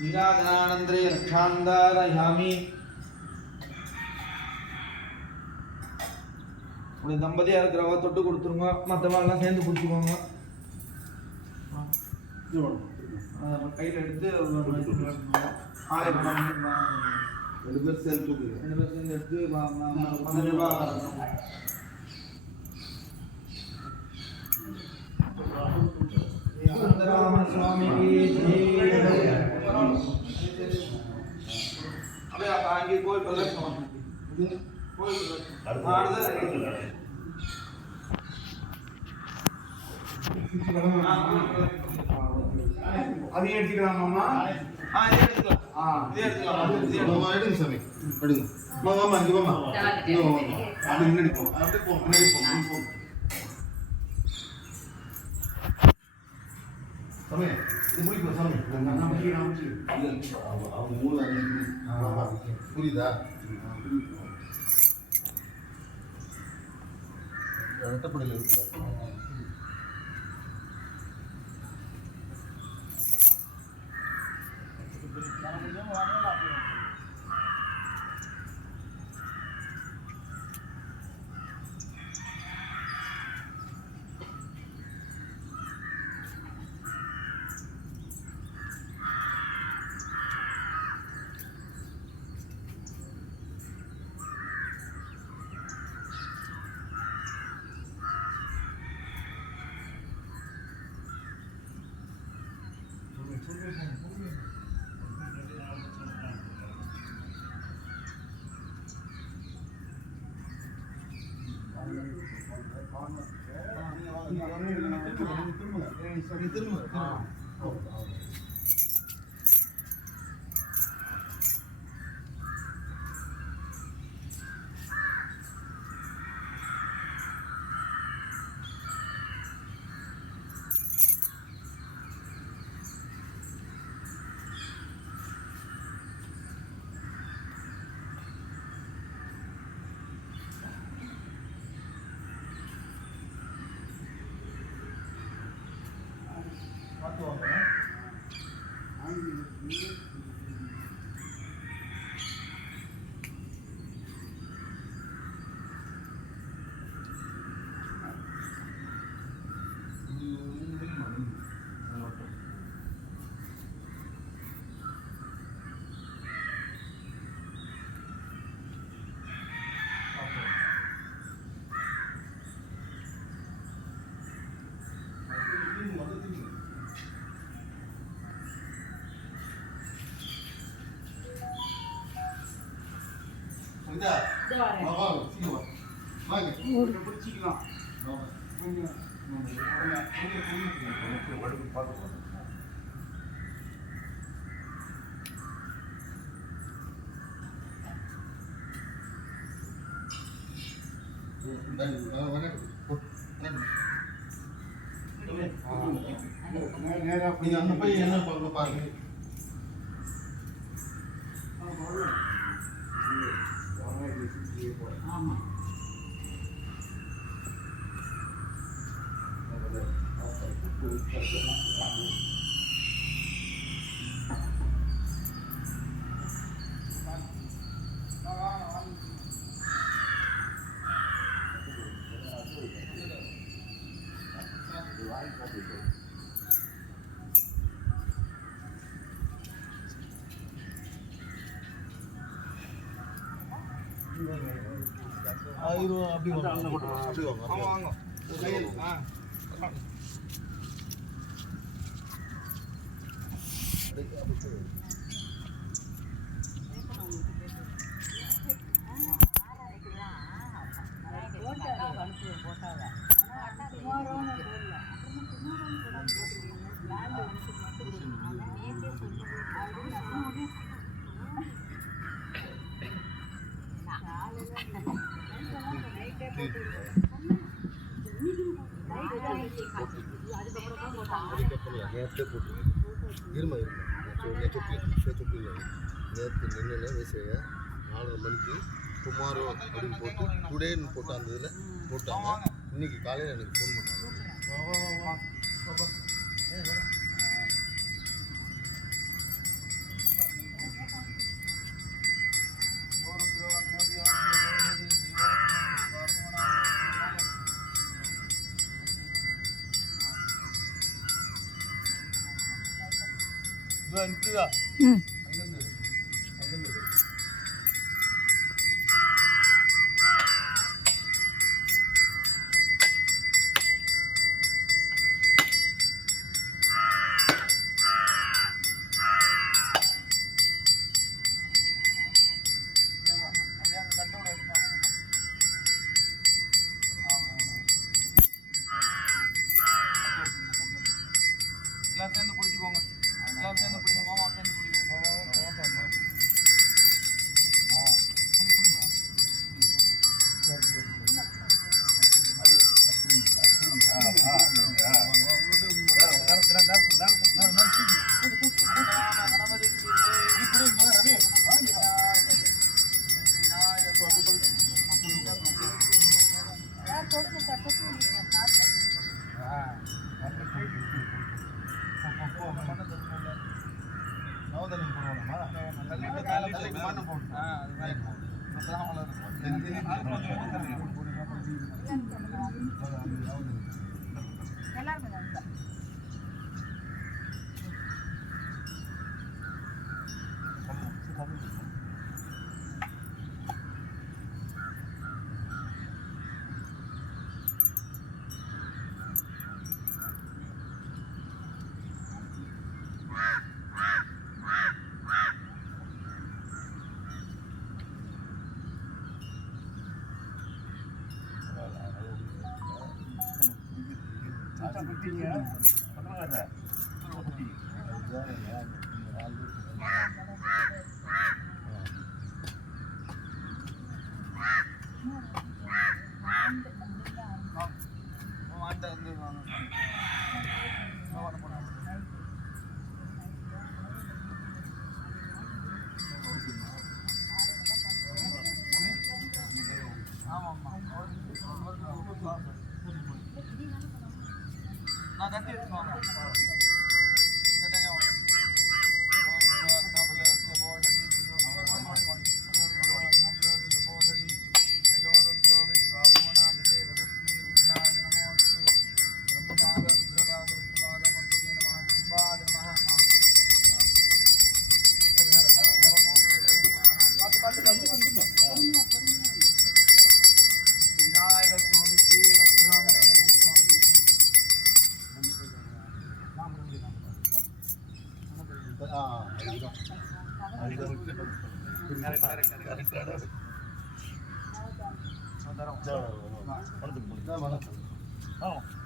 நீராஜனானந்தரே ரக்ஷாந்தாரயாமி. ஒரு தம்பதியாக இருக்கிறவங்க தொட்டு கொடுத்துருங்க, மற்றவங்கெல்லாம் சேர்ந்து பிடிச்சிக்கோங்க. கையில் எடுத்து ஆலை படம் 2 பேர் சேர்ந்து எடுத்து 15 ரூபா. சுவாமிக்கு அப்படியே அங்கே கோயில் பிரதட்சணம் அதையும் எடுத்துக்கலாமாம்மா? எடுங்க சாமி, எடுங்க. வாமா இங்கே வாமா, இங்கே வாமா. அப்படி முன்னாடி போங்க, அப்படி போங்க, முன்னாடி போங்க, போங்க. சாமி இது முடிப்போம் சாமி. அவங்க 3 5 புரியுதா? வெட்டப்படையில் இருக்கிறார். பிடிச்சிக்கலாம். நீங்க அங்க போய் என்ன பாருங்க. ஆமா அப்படி வாங்க. நேற்று போட்டு இருமா நேற்று நின்று வயசுங்க 4:30 மணிக்கு டுமாரோ அப்படின்னு போட்டு டுடேன்னு போட்டு அந்த இதில் போட்டாங்க. இன்னைக்கு காலையில் எனக்கு ஃபோன் பண்ணாங்க. ம் எல்லாம் சேர்ந்து பிடிச்சிக்கோங்க. எல்லாம் சேர்ந்து பிடிங்க. மாமா சேர்ந்து பிடிங்க. நான் கட்டி எடுத்துவாங்க. இந்த தேங்காய் ஒன்று. விநாயகர் சுவாமிக்கு வணக்கம்.